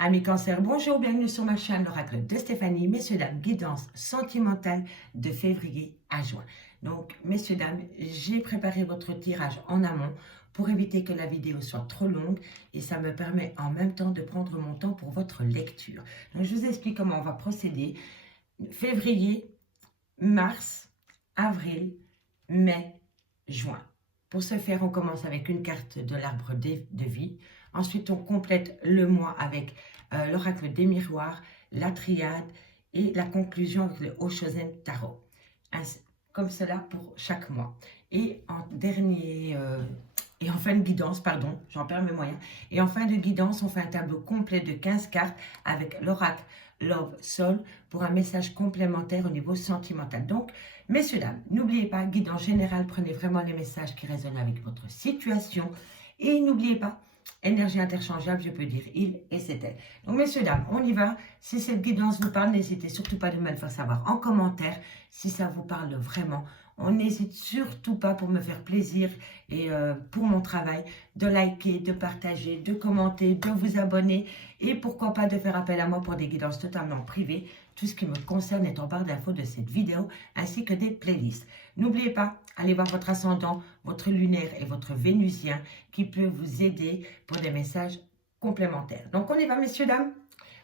Amis Cancer, bonjour, bienvenue sur ma chaîne l'oracle de Stéphanie. Messieurs, dames, guidance sentimentale de février à juin. Donc, messieurs, dames, j'ai préparé votre tirage en amont pour éviter que la vidéo soit trop longue et ça me permet en même temps de prendre mon temps pour votre lecture. Donc, je vous explique comment on va procéder. Février, mars, avril, mai, juin. Pour ce faire, on commence avec une carte de l'arbre de vie. Ensuite, on complète le mois avec l'oracle des miroirs, la triade et la conclusion avec le Oshozen Tarot. Comme cela pour chaque mois. Et en et en fin de guidance, pardon, j'en perds mes moyens. Et en fin de guidance, on fait un tableau complet de 15 cartes avec l'oracle Love Soul pour un message complémentaire au niveau sentimental. Donc, messieurs, dames, n'oubliez pas, guidance générale, prenez vraiment les messages qui résonnent avec votre situation. Et n'oubliez pas, énergie interchangeable, je peux dire il et c'est elle. Donc, messieurs, dames, on y va. Si cette guidance vous parle, n'hésitez surtout pas de me le faire savoir en commentaire si ça vous parle vraiment. On n'hésite surtout pas pour me faire plaisir et pour mon travail de liker, de partager, de commenter, de vous abonner et pourquoi pas de faire appel à moi pour des guidances totalement privées. Tout ce qui me concerne est en barre d'infos de cette vidéo ainsi que des playlists. N'oubliez pas, allez voir votre ascendant, votre lunaire et votre vénusien qui peut vous aider pour des messages complémentaires. Donc on y va, messieurs, dames.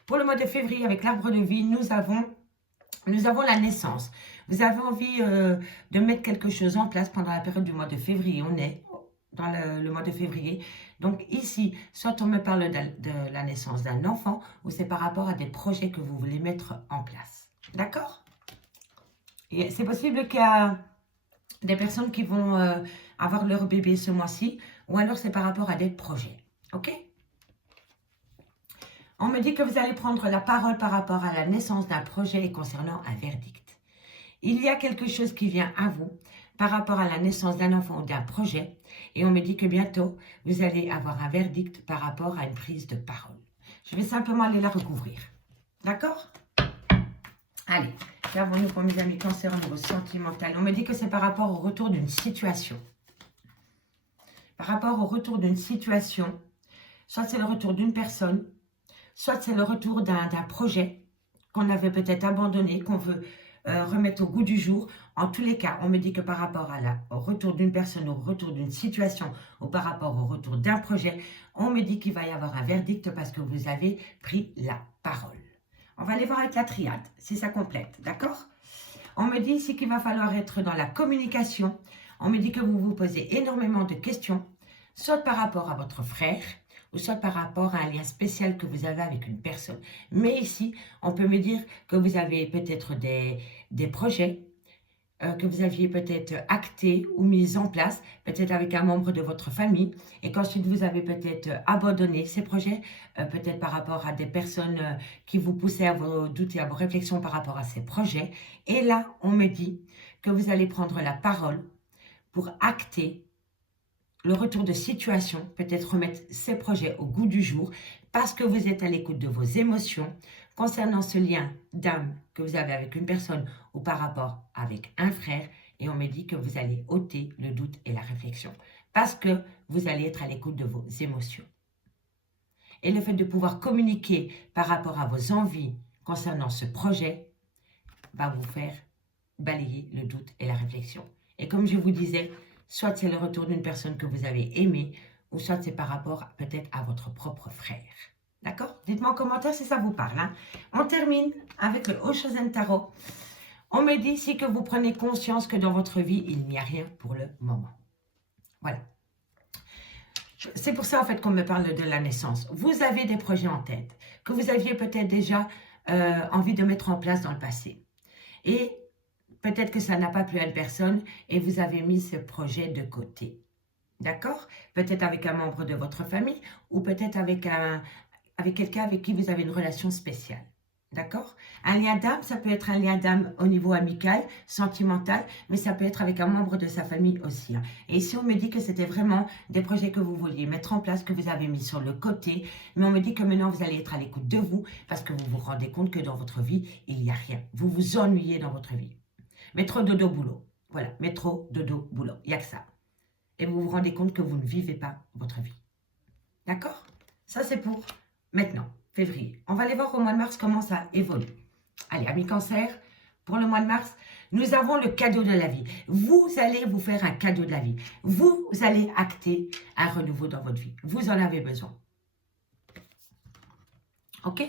Pour le mois de février, avec l'arbre de vie, nous avons la naissance. Vous avez envie de mettre quelque chose en place pendant la période du mois de février. On est dans le mois de février. Donc ici, soit on me parle de la naissance d'un enfant ou c'est par rapport à des projets que vous voulez mettre en place. D'accord? Et c'est possible qu'il y a des personnes qui vont avoir leur bébé ce mois-ci ou alors c'est par rapport à des projets. Ok? On me dit que vous allez prendre la parole par rapport à la naissance d'un projet et concernant un verdict. Il y a quelque chose qui vient à vous par rapport à la naissance d'un enfant ou d'un projet. Et on me dit que bientôt, vous allez avoir un verdict par rapport à une prise de parole. Je vais simplement aller la recouvrir. D'accord? Allez, qu'avons-nous pour mes amis Cancer au niveau sentimental? On me dit que c'est par rapport au retour d'une situation. Par rapport au retour d'une situation, soit c'est le retour d'une personne, soit c'est le retour d'un projet qu'on avait peut-être abandonné, qu'on veut remettre au goût du jour. En tous les cas, on me dit que par rapport au retour d'une personne, au retour d'une situation, ou par rapport au retour d'un projet, on me dit qu'il va y avoir un verdict parce que vous avez pris la parole. On va aller voir avec la triade, si ça complète, d'accord? On me dit ici qu'il va falloir être dans la communication. On me dit que vous vous posez énormément de questions, soit par rapport à votre frère, ou soit par rapport à un lien spécial que vous avez avec une personne. Mais ici, on peut me dire que vous avez peut-être des projets que vous aviez peut-être actés ou mis en place, peut-être avec un membre de votre famille, et qu'ensuite vous avez peut-être abandonné ces projets, peut-être par rapport à des personnes qui vous poussaient à vos doutes et à vos réflexions par rapport à ces projets. Et là, on me dit que vous allez prendre la parole pour acter le retour de situation, peut-être remettre ces projets au goût du jour parce que vous êtes à l'écoute de vos émotions concernant ce lien d'âme que vous avez avec une personne ou par rapport avec un frère. Et on me dit que vous allez ôter le doute et la réflexion parce que vous allez être à l'écoute de vos émotions. Et le fait de pouvoir communiquer par rapport à vos envies concernant ce projet va vous faire balayer le doute et la réflexion. Et comme je vous disais, soit c'est le retour d'une personne que vous avez aimée, ou soit c'est par rapport peut-être à votre propre frère. D'accord? Dites-moi en commentaire si ça vous parle. Hein? On termine avec le Oshozen Tarot. On me dit ici que vous prenez conscience que dans votre vie, il n'y a rien pour le moment. Voilà. C'est pour ça en fait qu'on me parle de la naissance. Vous avez des projets en tête, que vous aviez peut-être déjà envie de mettre en place dans le passé. Et peut-être que ça n'a pas plu à une personne et vous avez mis ce projet de côté. D'accord? Peut-être avec un membre de votre famille ou peut-être avec quelqu'un avec qui vous avez une relation spéciale. D'accord? Un lien d'âme, ça peut être un lien d'âme au niveau amical, sentimental, mais ça peut être avec un membre de sa famille aussi. Hein. Et ici, on me dit que c'était vraiment des projets que vous vouliez mettre en place, que vous avez mis sur le côté, mais on me dit que maintenant, vous allez être à l'écoute de vous parce que vous vous rendez compte que dans votre vie, il n'y a rien. Vous vous ennuyez dans votre vie. Métro, dodo, boulot. Voilà, métro, dodo, boulot. Il n'y a que ça. Et vous vous rendez compte que vous ne vivez pas votre vie. D'accord? Ça, c'est pour maintenant. février. On va aller voir au mois de mars comment ça évolue. Allez, amis Cancer, pour le mois de mars, nous avons le cadeau de la vie. Vous allez vous faire un cadeau de la vie. Vous allez acter un renouveau dans votre vie. Vous en avez besoin. Ok?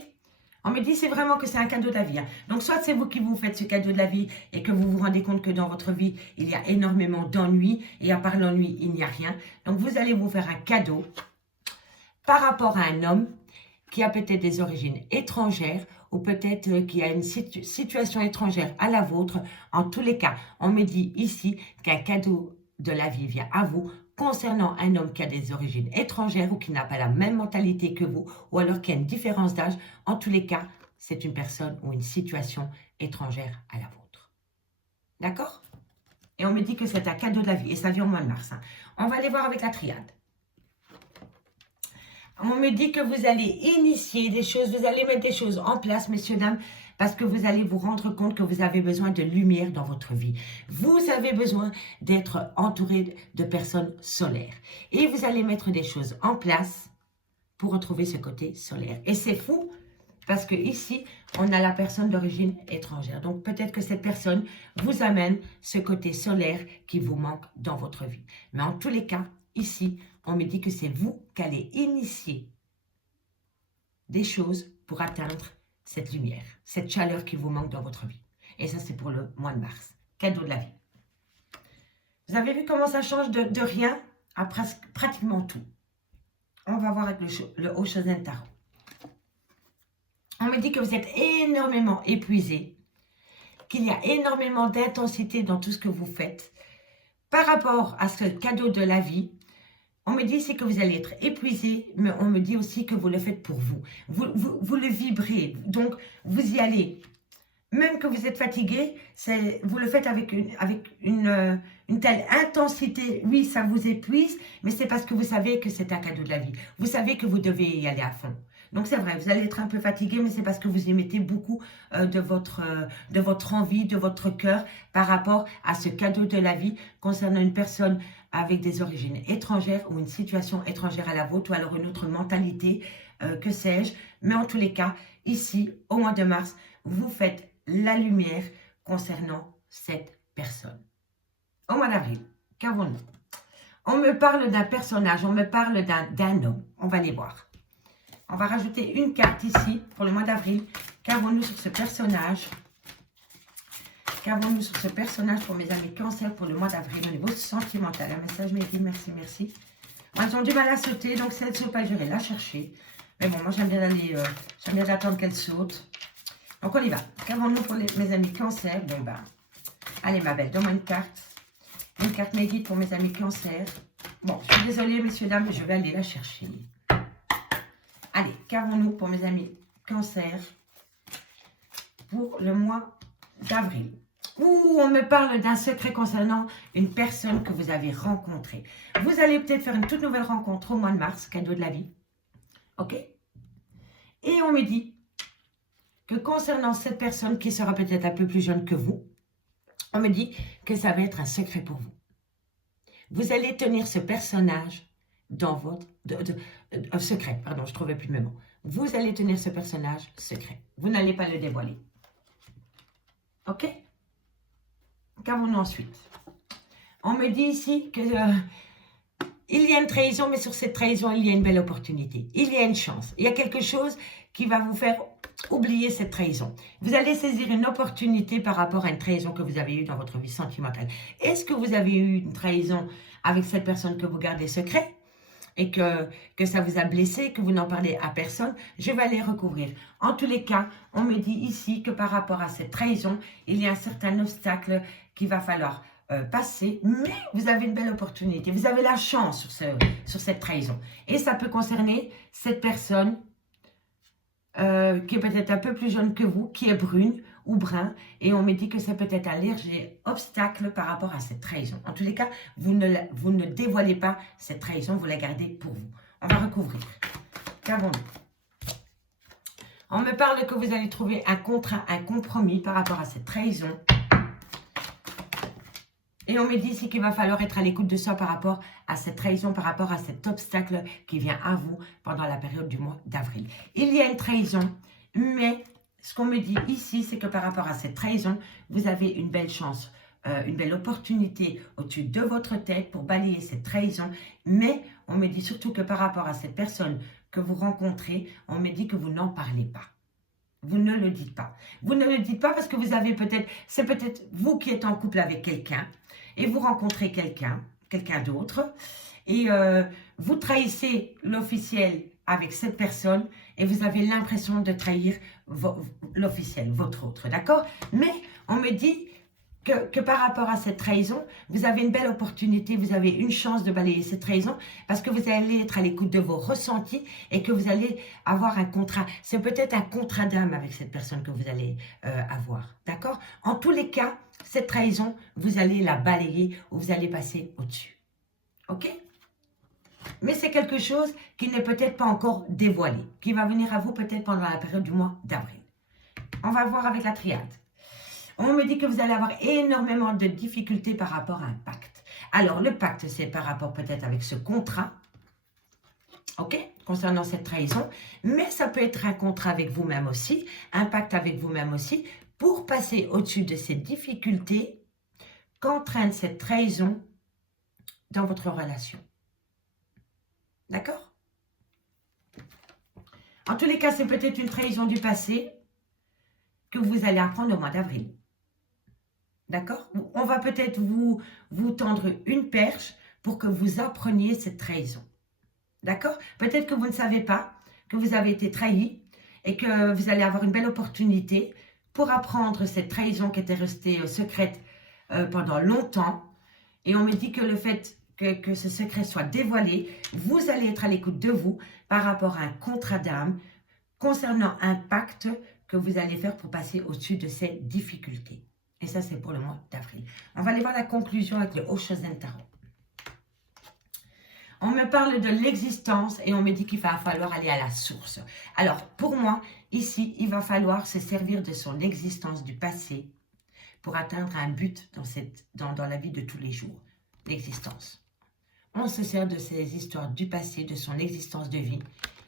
On me dit c'est vraiment que c'est un cadeau de la vie. Hein. Donc, soit c'est vous qui vous faites ce cadeau de la vie et que vous vous rendez compte que dans votre vie, il y a énormément d'ennuis. Et à part l'ennui, il n'y a rien. Donc, vous allez vous faire un cadeau par rapport à un homme qui a peut-être des origines étrangères ou peut-être qui a une situation étrangère à la vôtre. En tous les cas, on me dit ici qu'un cadeau de la vie vient à vous concernant un homme qui a des origines étrangères ou qui n'a pas la même mentalité que vous ou alors qui a une différence d'âge. En tous les cas, c'est une personne ou une situation étrangère à la vôtre. D'accord? Et on me dit que c'est un cadeau de la vie et ça vient au mois de mars. Hein. On va aller voir avec la triade. On me dit que vous allez initier des choses, vous allez mettre des choses en place, messieurs, dames, parce que vous allez vous rendre compte que vous avez besoin de lumière dans votre vie. Vous avez besoin d'être entouré de personnes solaires. Et vous allez mettre des choses en place pour retrouver ce côté solaire. Et c'est fou, parce que ici, on a la personne d'origine étrangère. Donc, peut-être que cette personne vous amène ce côté solaire qui vous manque dans votre vie. Mais en tous les cas, ici, on me dit que c'est vous qui allez initier des choses pour atteindre cette lumière, cette chaleur qui vous manque dans votre vie. Et ça, c'est pour le mois de mars. Cadeau de la vie. Vous avez vu comment ça change de rien à pratiquement tout. On va voir avec le Haut-Chosen Tarot. On me dit que vous êtes énormément épuisé, qu'il y a énormément d'intensité dans tout ce que vous faites. Par rapport à ce cadeau de la vie, on me dit c'est que vous allez être épuisé, mais on me dit aussi que vous le faites pour vous. Vous le vibrez, donc vous y allez. Même que vous êtes fatigué, vous le faites avec une telle intensité. Oui, ça vous épuise, mais c'est parce que vous savez que c'est un cadeau de la vie. Vous savez que vous devez y aller à fond. Donc c'est vrai, vous allez être un peu fatigué, mais c'est parce que vous y mettez beaucoup de votre envie, de votre cœur par rapport à ce cadeau de la vie concernant une personne avec des origines étrangères ou une situation étrangère à la vôtre ou alors une autre mentalité, que sais-je. Mais en tous les cas, ici, au mois de mars, vous faites la lumière concernant cette personne. Au mois d'avril, qu'avons-nous? On me parle d'un personnage, on me parle d'un homme. On va les voir. On va rajouter une carte ici pour le mois d'avril. Qu'avons-nous sur ce personnage? Qu'avons-nous sur ce personnage pour mes amis Cancer pour le mois d'avril au niveau sentimental? Un message, merci, merci. Moi, ils ont du mal à sauter, donc si elle ne saute pas, je vais la chercher. Mais bon, moi, j'aime bien attendre qu'elle saute. Donc, on y va. Qu'avons-nous pour mes amis Cancer? Bon, ben, allez, ma belle, donne-moi une carte. Une carte mes guides pour mes amis Cancer. Bon, je suis désolée, messieurs, dames, mais je vais aller la chercher. Allez, qu'avons-nous pour mes amis Cancer pour le mois d'avril? Ouh, on me parle d'un secret concernant une personne que vous avez rencontrée. Vous allez peut-être faire une toute nouvelle rencontre au mois de mars, cadeau de la vie. Ok? Et on me dit que concernant cette personne qui sera peut-être un peu plus jeune que vous, on me dit que ça va être un secret pour vous. Vous allez tenir ce personnage dans votre... secret, pardon, je ne trouvais plus le même mot. Vous allez tenir ce personnage secret. Vous n'allez pas le dévoiler. Ok? Qu'avons-nous ensuite? On me dit ici que il y a une trahison, mais sur cette trahison, il y a une belle opportunité. Il y a une chance. Il y a quelque chose qui va vous faire oublier cette trahison. Vous allez saisir une opportunité par rapport à une trahison que vous avez eue dans votre vie sentimentale. Est-ce que vous avez eu une trahison avec cette personne que vous gardez secret et que ça vous a blessé, que vous n'en parlez à personne? Je vais aller recouvrir. En tous les cas, on me dit ici que par rapport à cette trahison, il y a un certain obstacle qu'il va falloir passer, mais vous avez une belle opportunité. Vous avez la chance sur cette trahison. Et ça peut concerner cette personne qui est peut-être un peu plus jeune que vous, qui est brune ou brun, et on me dit que c'est peut-être un léger obstacle par rapport à cette trahison. En tous les cas, vous ne dévoilez pas cette trahison, vous la gardez pour vous. On va recouvrir. Qu'avons-nous? On me parle que vous allez trouver un contrat, un compromis par rapport à cette trahison. Et on me dit ici qu'il va falloir être à l'écoute de soi par rapport à cette trahison, par rapport à cet obstacle qui vient à vous pendant la période du mois d'avril. Il y a une trahison, mais ce qu'on me dit ici, c'est que par rapport à cette trahison, vous avez une belle chance, une belle opportunité au-dessus de votre tête pour balayer cette trahison. Mais on me dit surtout que par rapport à cette personne que vous rencontrez, on me dit que vous n'en parlez pas. Vous ne le dites pas. Vous ne le dites pas parce que vous avez peut-être, c'est peut-être vous qui êtes en couple avec quelqu'un et vous rencontrez quelqu'un d'autre et vous trahissez l'officiel avec cette personne et vous avez l'impression de trahir l'officiel, votre autre, d'accord? Mais on me dit que par rapport à cette trahison, vous avez une belle opportunité, vous avez une chance de balayer cette trahison parce que vous allez être à l'écoute de vos ressentis et que vous allez avoir un contrat. C'est peut-être un contrat d'âme avec cette personne que vous allez avoir, d'accord? En tous les cas, cette trahison, vous allez la balayer ou vous allez passer au-dessus, ok? Mais c'est quelque chose qui n'est peut-être pas encore dévoilé, qui va venir à vous peut-être pendant la période du mois d'avril. On va voir avec la triade. On me dit que vous allez avoir énormément de difficultés par rapport à un pacte. Alors, le pacte, c'est par rapport peut-être avec ce contrat, ok, concernant cette trahison, mais ça peut être un contrat avec vous-même aussi, un pacte avec vous-même aussi, pour passer au-dessus de ces difficultés qu'entraîne cette trahison dans votre relation. D'accord? En tous les cas, c'est peut-être une trahison du passé que vous allez apprendre au mois d'avril. D'accord? On va peut-être vous tendre une perche pour que vous appreniez cette trahison. D'accord? Peut-être que vous ne savez pas que vous avez été trahi et que vous allez avoir une belle opportunité pour apprendre cette trahison qui était restée secrète pendant longtemps. Et on me dit que le fait que ce secret soit dévoilé, vous allez être à l'écoute de vous par rapport à un contrat d'âme concernant un pacte que vous allez faire pour passer au-dessus de ces difficultés. Et ça, c'est pour le mois d'avril. On va aller voir la conclusion avec le Oshozen Tarot. On me parle de l'existence et on me dit qu'il va falloir aller à la source. Alors, pour moi, ici, il va falloir se servir de son existence du passé pour atteindre un but dans la vie de tous les jours. L'existence. On se sert de ces histoires du passé, de son existence de vie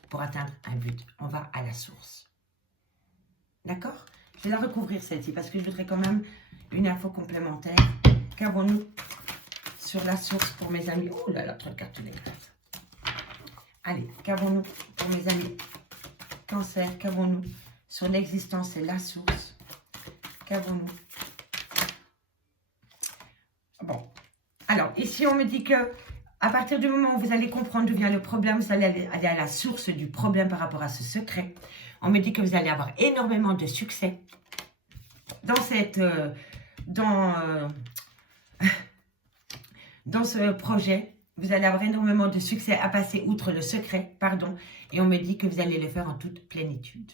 pour atteindre un but. On va à la source. D'accord? Je vais la recouvrir celle-ci parce que je voudrais quand même une info complémentaire. Qu'avons-nous sur la source pour mes amis? Oh là là, trop de cartes de grâce. Allez, qu'avons-nous pour mes amis Cancer? Qu'avons-nous sur l'existence et la source? Qu'avons-nous? Bon. Alors, ici, on me dit que à partir du moment où vous allez comprendre d'où vient le problème, vous allez aller à la source du problème par rapport à ce secret. On me dit que vous allez avoir énormément de succès dans dans ce projet. Vous allez avoir énormément de succès à passer outre le secret, pardon. Et on me dit que vous allez le faire en toute plénitude.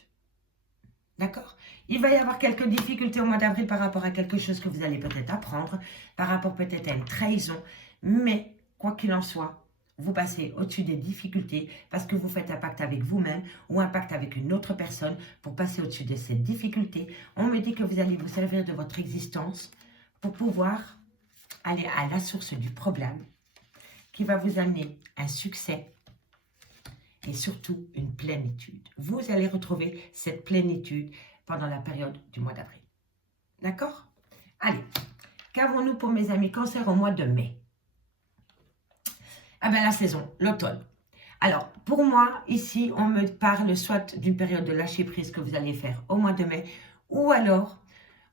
D'accord? Il va y avoir quelques difficultés au mois d'avril par rapport à quelque chose que vous allez peut-être apprendre, par rapport peut-être à une trahison, mais quoi qu'il en soit, vous passez au-dessus des difficultés parce que vous faites un pacte avec vous-même ou un pacte avec une autre personne pour passer au-dessus de ces difficultés. On me dit que vous allez vous servir de votre existence pour pouvoir aller à la source du problème qui va vous amener un succès et surtout une plénitude. Vous allez retrouver cette plénitude pendant la période du mois d'avril. D'accord? Allez, qu'avons-nous pour mes amis Cancer au mois de mai? Ah ben la saison, l'automne. Alors, pour moi, ici, on me parle soit d'une période de lâcher prise que vous allez faire au mois de mai, ou alors,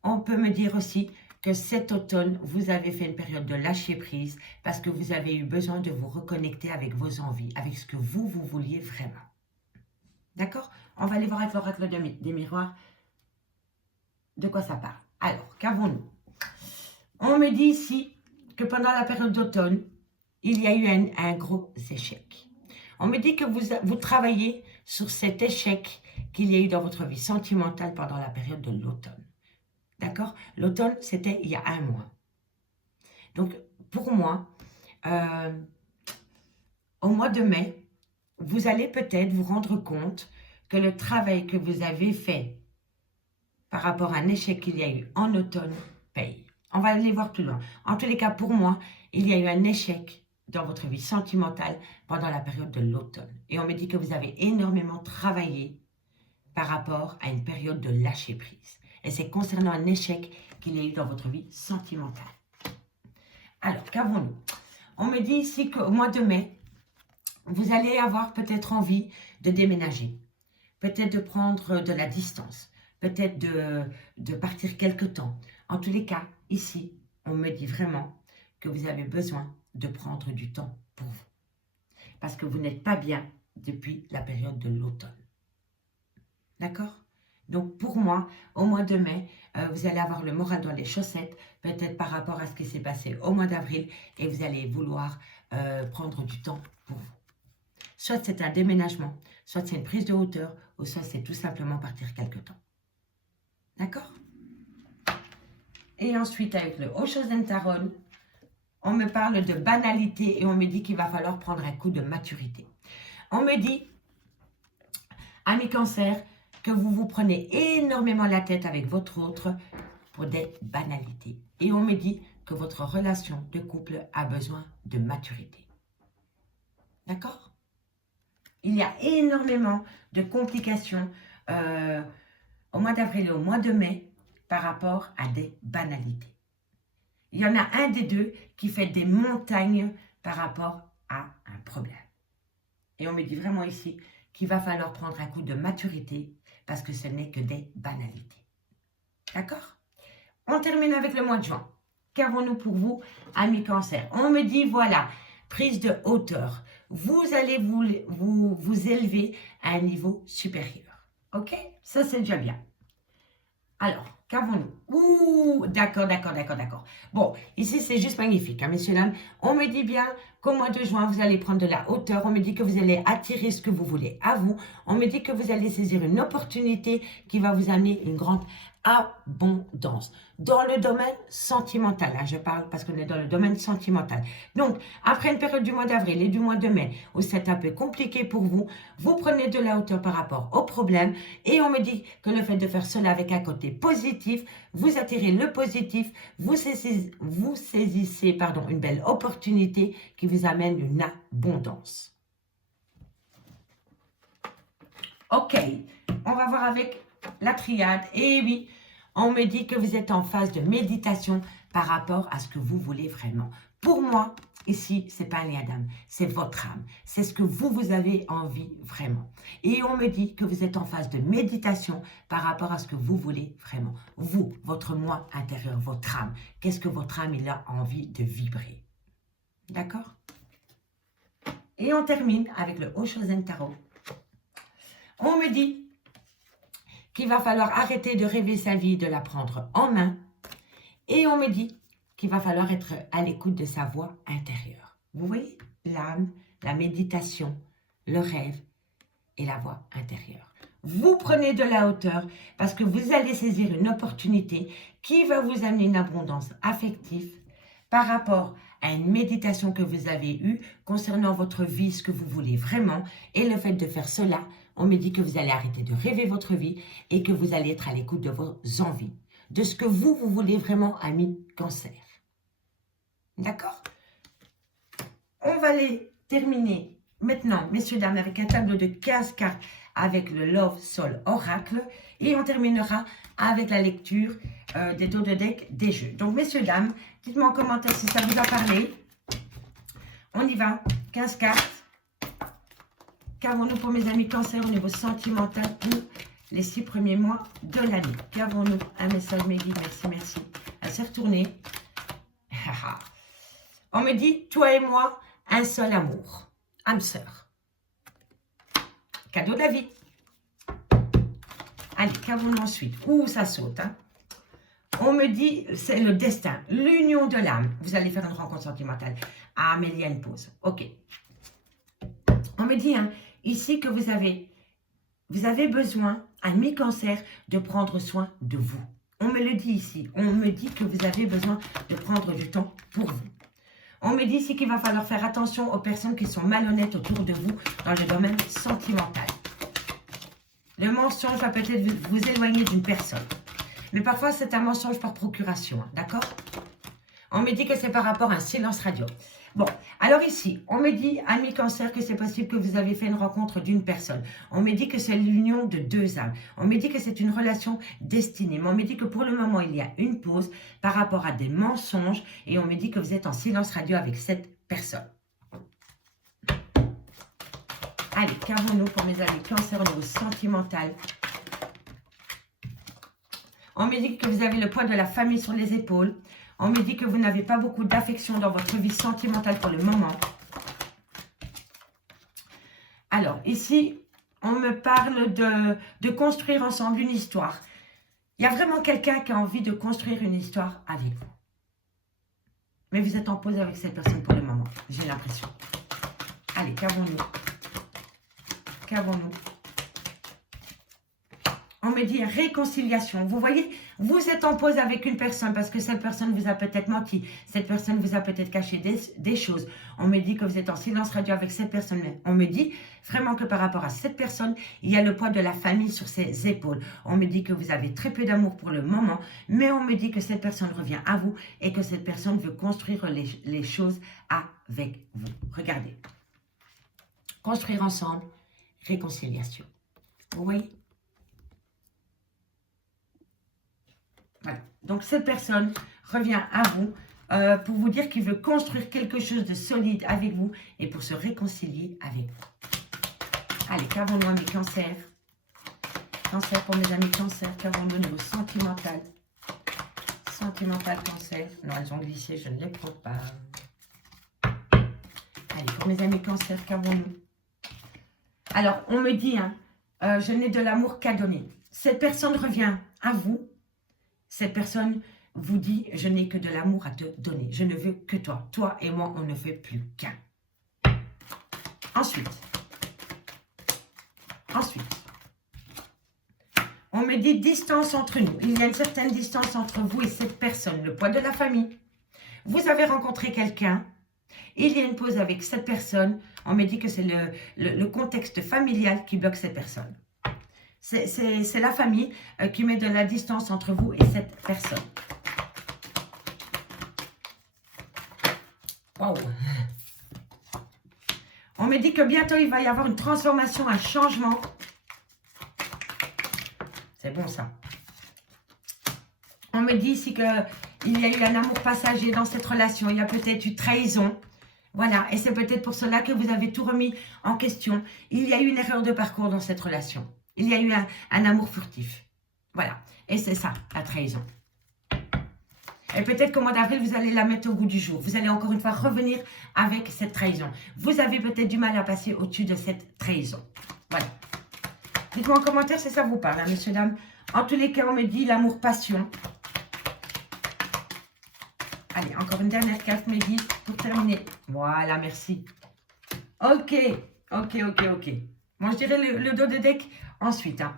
on peut me dire aussi que cet automne, vous avez fait une période de lâcher prise parce que vous avez eu besoin de vous reconnecter avec vos envies, avec ce que vous vouliez vraiment. D'accord? On va aller voir avec l'oracle des miroirs de quoi ça parle. Alors, qu'avons-nous? On me dit ici que pendant la période d'automne, il y a eu un gros échec. On me dit que vous travaillez sur cet échec qu'il y a eu dans votre vie sentimentale pendant la période de l'automne. D'accord? L'automne, c'était il y a 1 mois. Donc, pour moi, au mois de mai, vous allez peut-être vous rendre compte que le travail que vous avez fait par rapport à un échec qu'il y a eu en automne paye. On va aller voir plus loin. En tous les cas, pour moi, il y a eu un échec dans votre vie sentimentale pendant la période de l'automne. Et on me dit que vous avez énormément travaillé par rapport à une période de lâcher prise. Et c'est concernant un échec qu'il y a eu dans votre vie sentimentale. Alors, qu'avons-nous? On me dit ici qu'au mois de mai, vous allez avoir peut-être envie de déménager, peut-être de prendre de la distance, peut-être de partir quelque temps. En tous les cas, ici, on me dit vraiment que vous avez besoin de prendre du temps pour vous. Parce que vous n'êtes pas bien depuis la période de l'automne. D'accord? Donc, pour moi, au mois de mai, vous allez avoir le moral dans les chaussettes, peut-être par rapport à ce qui s'est passé au mois d'avril, et vous allez vouloir prendre du temps pour vous. Soit c'est un déménagement, soit c'est une prise de hauteur, ou soit c'est tout simplement partir quelque temps. D'accord? Et ensuite, avec le Oshozen Tarot, on me parle de banalité et on me dit qu'il va falloir prendre un coup de maturité. On me dit, amis cancer, que vous vous prenez énormément la tête avec votre autre pour des banalités. Et on me dit que votre relation de couple a besoin de maturité. D'accord? Il y a énormément de complications au mois d'avril et au mois de mai par rapport à des banalités. Il y en a un des deux qui fait des montagnes par rapport à un problème. Et on me dit vraiment ici qu'il va falloir prendre un coup de maturité parce que ce n'est que des banalités. D'accord? On termine avec le mois de juin. Qu'avons-nous pour vous, amis cancer? On me dit, voilà, prise de hauteur. Vous allez vous élever à un niveau supérieur. Ok? Ça, c'est déjà bien. Alors, qu'avons-nous? Ouh, d'accord. Bon, ici, c'est juste magnifique, hein, messieurs, dames. On me dit bien qu'au mois de juin, vous allez prendre de la hauteur. On me dit que vous allez attirer ce que vous voulez à vous. On me dit que vous allez saisir une opportunité qui va vous amener une grande abondance. Dans le domaine sentimental, hein, je parle parce qu'on est dans le domaine sentimental. Donc, après une période du mois d'avril et du mois de mai, où c'est un peu compliqué pour vous, vous prenez de la hauteur par rapport au problème et on me dit que le fait de faire cela avec un côté positif, vous attirez le positif, vous saisissez une belle opportunité qui vous amène une abondance. Ok, on va voir avec la triade. Et oui, on me dit que vous êtes en phase de méditation par rapport à ce que vous voulez vraiment. Pour moi, ici, c'est pas un lien d'âme, c'est votre âme. C'est ce que vous avez envie vraiment. Et on me dit que vous êtes en phase de méditation par rapport à ce que vous voulez vraiment. Vous, votre moi intérieur, votre âme. Qu'est-ce que votre âme, il a envie de vibrer? D'accord? Et on termine avec le Oshozen Tarot. On me dit qu'il va falloir arrêter de rêver sa vie, de la prendre en main. Et on me dit qu'il va falloir être à l'écoute de sa voix intérieure. Vous voyez, l'âme, la méditation, le rêve et la voix intérieure. Vous prenez de la hauteur parce que vous allez saisir une opportunité qui va vous amener une abondance affective par rapport à une méditation que vous avez eue concernant votre vie, ce que vous voulez vraiment. Et le fait de faire cela, on me dit que vous allez arrêter de rêver votre vie et que vous allez être à l'écoute de vos envies, de ce que vous voulez vraiment, amis cancer. D'accord? On va les terminer maintenant, messieurs, dames, avec un tableau de 15 cartes avec le Love Soul Oracle. Et on terminera avec la lecture des dos de deck des jeux. Donc, messieurs, dames, dites-moi en commentaire si ça vous a parlé. On y va. 15 cartes. Qu'avons-nous pour mes amis cancer au niveau sentimental pour les 6 premiers mois de l'année? Qu'avons-nous? Un message, mes guides. Merci, merci. Elle s'est retournée. On me dit, toi et moi, un seul amour. Âme sœur. Cadeau de la vie. Allez, qu'avons-nous ensuite? Ouh, ça saute. Hein. On me dit, c'est le destin, l'union de l'âme. Vous allez faire une rencontre sentimentale. Ah, mais il y a une pause. Ok. On me dit, hein, ici que vous avez besoin, à mi-cancer, de prendre soin de vous. On me le dit ici. On me dit que vous avez besoin de prendre du temps pour vous. On me dit ici qu'il va falloir faire attention aux personnes qui sont malhonnêtes autour de vous dans le domaine sentimental. Le mensonge va peut-être vous éloigner d'une personne. Mais parfois, c'est un mensonge par procuration, hein, d'accord? On me dit que c'est par rapport à un silence radio. Bon, alors ici, on me dit, ami cancer, que c'est possible que vous avez fait une rencontre d'une personne. On me dit que c'est l'union de deux âmes. On me dit que c'est une relation destinée. Mais on me dit que pour le moment, il y a une pause par rapport à des mensonges. Et on me dit que vous êtes en silence radio avec cette personne. Allez, qu'avons-nous pour mes amis cancer au niveau sentimental? On me dit que vous avez le poids de la famille sur les épaules. On me dit que vous n'avez pas beaucoup d'affection dans votre vie sentimentale pour le moment. Alors, ici, on me parle de construire ensemble une histoire. Il y a vraiment quelqu'un qui a envie de construire une histoire avec vous. Mais vous êtes en pause avec cette personne pour le moment, j'ai l'impression. Allez, qu'avons-nous? Qu'avons-nous? On me dit réconciliation. Vous voyez, vous êtes en pause avec une personne parce que cette personne vous a peut-être menti. Cette personne vous a peut-être caché des choses. On me dit que vous êtes en silence radio avec cette personne. On me dit vraiment que par rapport à cette personne, il y a le poids de la famille sur ses épaules. On me dit que vous avez très peu d'amour pour le moment. Mais on me dit que cette personne revient à vous et que cette personne veut construire les choses avec vous. Regardez. Construire ensemble, réconciliation. Vous voyez? Voilà. Donc, cette personne revient à vous pour vous dire qu'il veut construire quelque chose de solide avec vous et pour se réconcilier avec vous. Allez, qu'avons-nous, amis cancer? Cancer pour mes amis cancer, qu'avons-nous au niveau sentimental? Sentimental cancer. Non, elles ont glissé, je ne les prends pas. Allez, pour mes amis cancer, qu'avons-nous? Alors, on me dit, hein, je n'ai de l'amour qu'à donner. Cette personne revient à vous. Cette personne vous dit, je n'ai que de l'amour à te donner. Je ne veux que toi. Toi et moi, on ne fait plus qu'un. Ensuite, on me dit distance entre nous. Il y a une certaine distance entre vous et cette personne. Le poids de la famille. Vous avez rencontré quelqu'un. Il y a une pause avec cette personne. On me dit que c'est le contexte familial qui bloque cette personne. C'est la famille qui met de la distance entre vous et cette personne. Wow. On me dit que bientôt, il va y avoir une transformation, un changement. C'est bon, ça. On me dit ici qu'il y a eu un amour passager dans cette relation. Il y a peut-être eu trahison. Voilà, et c'est peut-être pour cela que vous avez tout remis en question. Il y a eu une erreur de parcours dans cette relation. Il y a eu un amour furtif. Voilà. Et c'est ça, la trahison. Et peut-être qu'au mois d'avril, vous allez la mettre au goût du jour. Vous allez encore une fois revenir avec cette trahison. Vous avez peut-être du mal à passer au-dessus de cette trahison. Voilà. Dites-moi en commentaire si ça vous parle, hein, messieurs, dames. En tous les cas, on me dit l'amour-passion. Allez, encore une dernière carte, Mehdi, pour terminer. Voilà, merci. Ok. Moi, je dirais le dos de deck ensuite. Hein.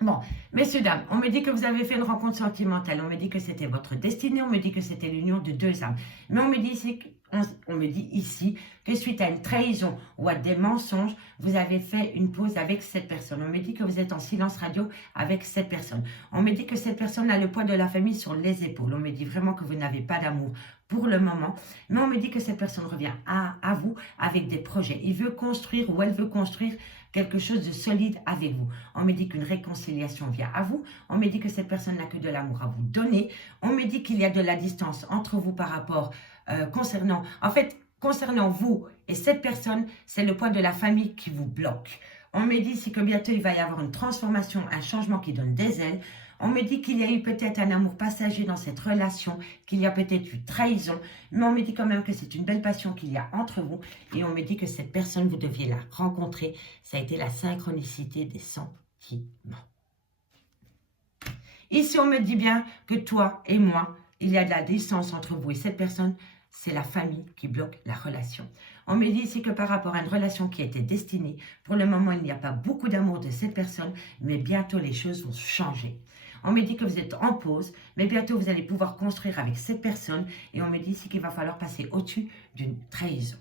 Bon, messieurs, dames, on me dit que vous avez fait une rencontre sentimentale. On me dit que c'était votre destinée. On me dit que c'était l'union de deux âmes. Mais on me dit ici que suite à une trahison ou à des mensonges, vous avez fait une pause avec cette personne. On me dit que vous êtes en silence radio avec cette personne. On me dit que cette personne a le poids de la famille sur les épaules. On me dit vraiment que vous n'avez pas d'amour pour le moment. Mais on me dit que cette personne revient à vous avec des projets. Il veut construire ou elle veut construire quelque chose de solide avec vous. On me dit qu'une réconciliation vient à vous. On me dit que cette personne n'a que de l'amour à vous donner. On me dit qu'il y a de la distance entre vous par rapport concernant vous et cette personne, c'est le poids de la famille qui vous bloque. On me dit ici que bientôt il va y avoir une transformation, un changement qui donne des ailes. On me dit qu'il y a eu peut-être un amour passager dans cette relation, qu'il y a peut-être eu trahison, mais on me dit quand même que c'est une belle passion qu'il y a entre vous. Et on me dit que cette personne, vous deviez la rencontrer. Ça a été la synchronicité des sentiments. Ici, on me dit bien que toi et moi, il y a de la distance entre vous et cette personne. C'est la famille qui bloque la relation. On me dit ici que par rapport à une relation qui était destinée, pour le moment, il n'y a pas beaucoup d'amour de cette personne, mais bientôt les choses vont changer. On me dit que vous êtes en pause, mais bientôt vous allez pouvoir construire avec cette personne. Et on me dit ici qu'il va falloir passer au-dessus d'une trahison.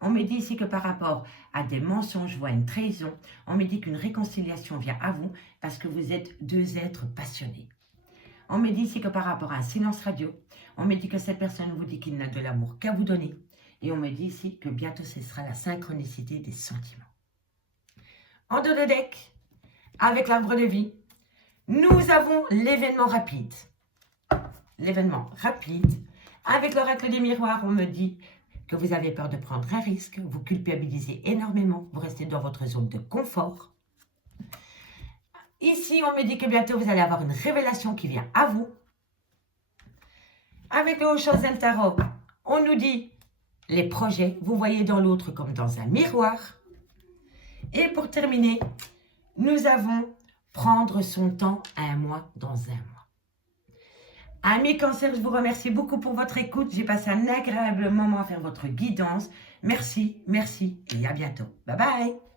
On me dit ici que par rapport à des mensonges ou à une trahison, on me dit qu'une réconciliation vient à vous parce que vous êtes deux êtres passionnés. On me dit ici que par rapport à un silence radio, on me dit que cette personne vous dit qu'il n'a de l'amour qu'à vous donner. Et on me dit ici que bientôt ce sera la synchronicité des sentiments. En dos de deck, avec l'arbre de vie, nous avons l'événement rapide. L'événement rapide. Avec l'oracle des miroirs, on me dit que vous avez peur de prendre un risque, vous culpabilisez énormément, vous restez dans votre zone de confort. Ici, on me dit que bientôt vous allez avoir une révélation qui vient à vous. Avec le Haut-Chosen Tarot, on nous dit les projets, vous voyez dans l'autre comme dans un miroir. Et pour terminer, nous avons prendre son temps un mois dans un mois. Amis Cancer, je vous remercie beaucoup pour votre écoute. J'ai passé un agréable moment à faire votre guidance. Merci, merci et à bientôt. Bye bye.